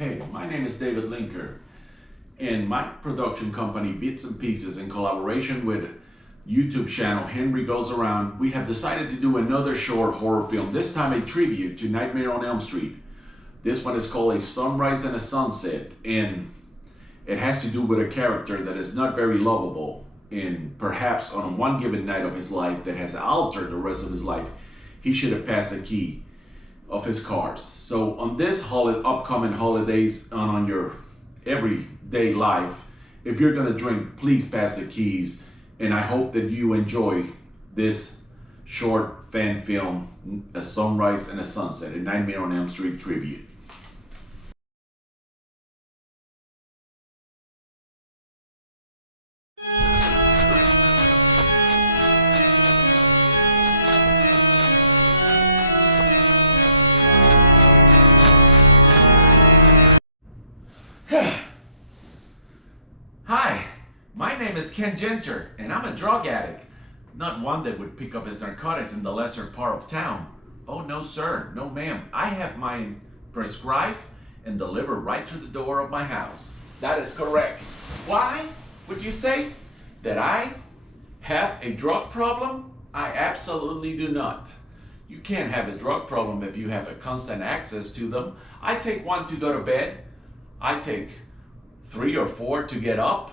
Hey, my name is David Linker, and my production company Bits and Pieces, in collaboration with YouTube channel Henry Goes Around, we have decided to do another short horror film, this time a tribute to Nightmare on Elm Street. This one is called A Sunrise and a Sunset, and it has to do with a character that is not very lovable, and perhaps on one given night of his life that has altered the rest of his life, he should have passed the key of his cars. So on this upcoming holidays and on your everyday life, if you're gonna drink, please pass the keys. And I hope that you enjoy this short fan film, A Sunrise and a Sunset, a Nightmare on Elm Street tribute. Hi, my name is Ken Genter, and I'm a drug addict. Not one that would pick up his narcotics in the lesser part of town. Oh no sir, no ma'am. I have mine prescribed and delivered right to the door of my house. That is correct. Why would you say that I have a drug problem? I absolutely do not. You can't have a drug problem if you have a constant access to them. I take one to go to bed. I take 3 or 4 to get up,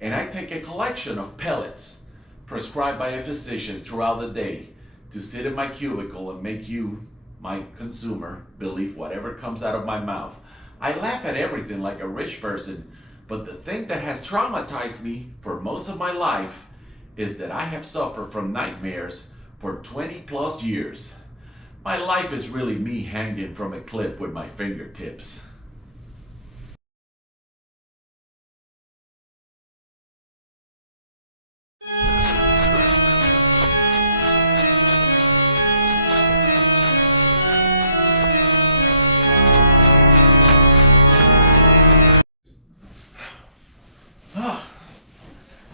and I take a collection of pellets prescribed by a physician throughout the day to sit in my cubicle and make you, my consumer, believe whatever comes out of my mouth. I laugh at everything like a rich person, but the thing that has traumatized me for most of my life is that I have suffered from nightmares for 20 plus years. My life is really me hanging from a cliff with my fingertips.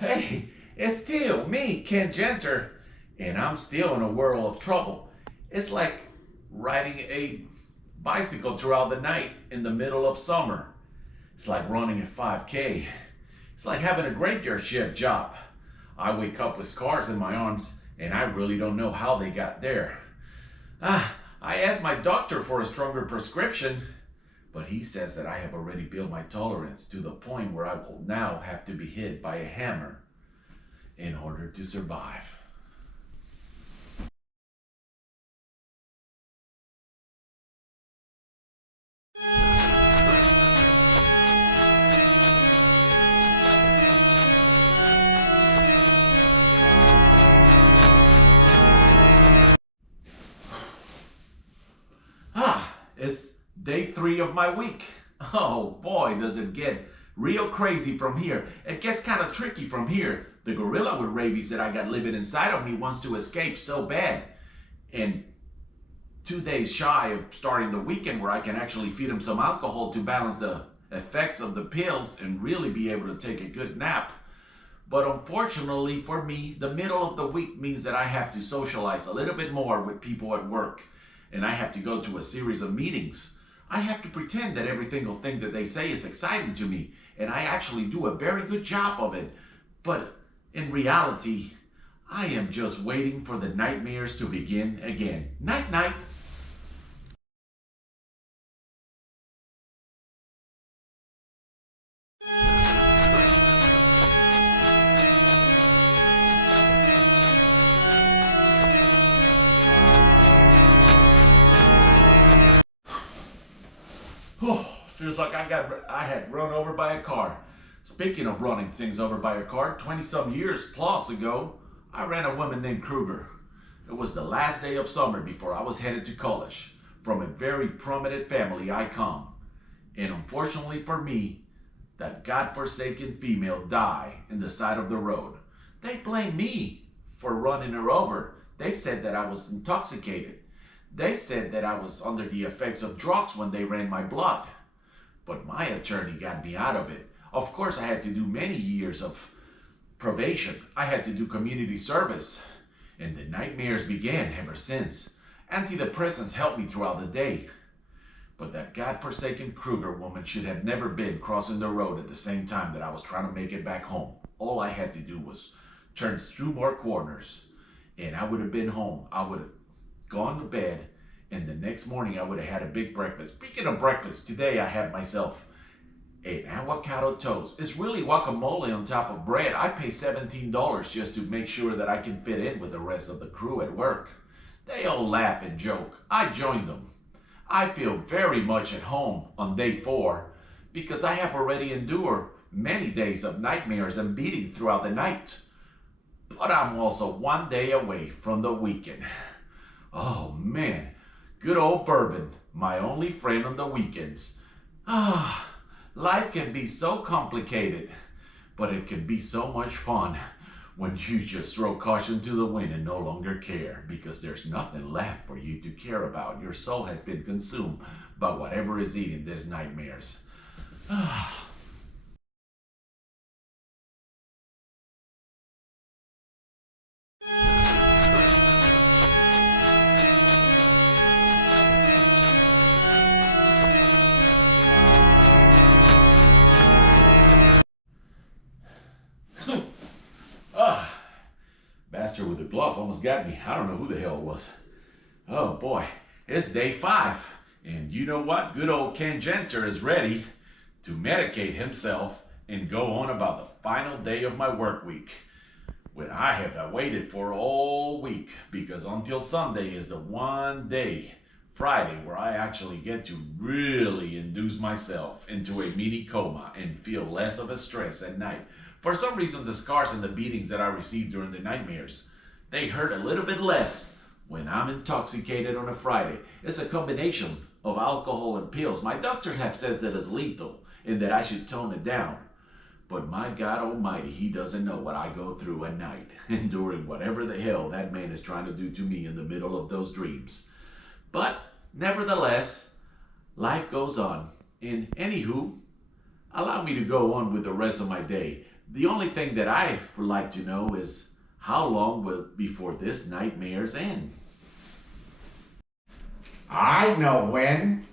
Hey, it's still me, Ken Genter, and I'm still in a whirl of trouble. It's like riding a bicycle throughout the night in the middle of summer. It's like running a 5K. It's like having a graveyard shift job. I wake up with scars in my arms, and I really don't know how they got there. I asked my doctor for a stronger prescription, but he says that I have already built my tolerance to the point where I will now have to be hit by a hammer in order to survive. It's day 3 of my week. Oh boy, does it get real crazy from here. It gets kind of tricky from here. The gorilla with rabies that I got living inside of me wants to escape so bad. And 2 days shy of starting the weekend where I can actually feed him some alcohol to balance the effects of the pills and really be able to take a good nap. But unfortunately for me, the middle of the week means that I have to socialize a little bit more with people at work. And I have to go to a series of meetings. I have to pretend that every single thing that they say is exciting to me, and I actually do a very good job of it. But in reality, I am just waiting for the nightmares to begin again. Night night. Oh, feels like I had run over by a car. Speaking of running things over by a car, 20-some years plus ago, I ran a woman named Kruger. It was the last day of summer before I was headed to college. From a very prominent family I come. And unfortunately for me, that godforsaken female died in the side of the road. They blamed me for running her over. They said that I was intoxicated. They said that I was under the effects of drugs when they ran my blood. But my attorney got me out of it. Of course, I had to do many years of probation. I had to do community service. And the nightmares began ever since. Antidepressants helped me throughout the day. But that godforsaken Kruger woman should have never been crossing the road at the same time that I was trying to make it back home. All I had to do was turn 2 more corners, and I would have been home. I would have gone to bed, and the next morning I would have had a big breakfast. Speaking of breakfast, today I had myself an avocado toast. It's really guacamole on top of bread. I pay $17 just to make sure that I can fit in with the rest of the crew at work. They all laugh and joke. I joined them. I feel very much at home on day 4 because I have already endured many days of nightmares and beating throughout the night. But I'm also 1 day away from the weekend. Oh man, good old bourbon, my only friend on the weekends. Life can be so complicated, but it can be so much fun when you just throw caution to the wind and no longer care because there's nothing left for you to care about. Your soul has been consumed by whatever is eating these nightmares. Bastard with the glove almost got me. I don't know who the hell it was. Oh boy, it's day 5. And you know what? Good old Ken Jenter is ready to medicate himself and go on about the final day of my work week. When I have waited for all week because until Sunday is the one day, Friday, where I actually get to really induce myself into a mini coma and feel less of a stress at night. For some reason, the scars and the beatings that I received during the nightmares, they hurt a little bit less when I'm intoxicated on a Friday. It's a combination of alcohol and pills. My doctor has says that it's lethal and that I should tone it down. But my God Almighty, he doesn't know what I go through at night, enduring whatever the hell that man is trying to do to me in the middle of those dreams. But nevertheless, life goes on. And anywho, allow me to go on with the rest of my day. The only thing that I would like to know is how long will before this nightmares end? I know when.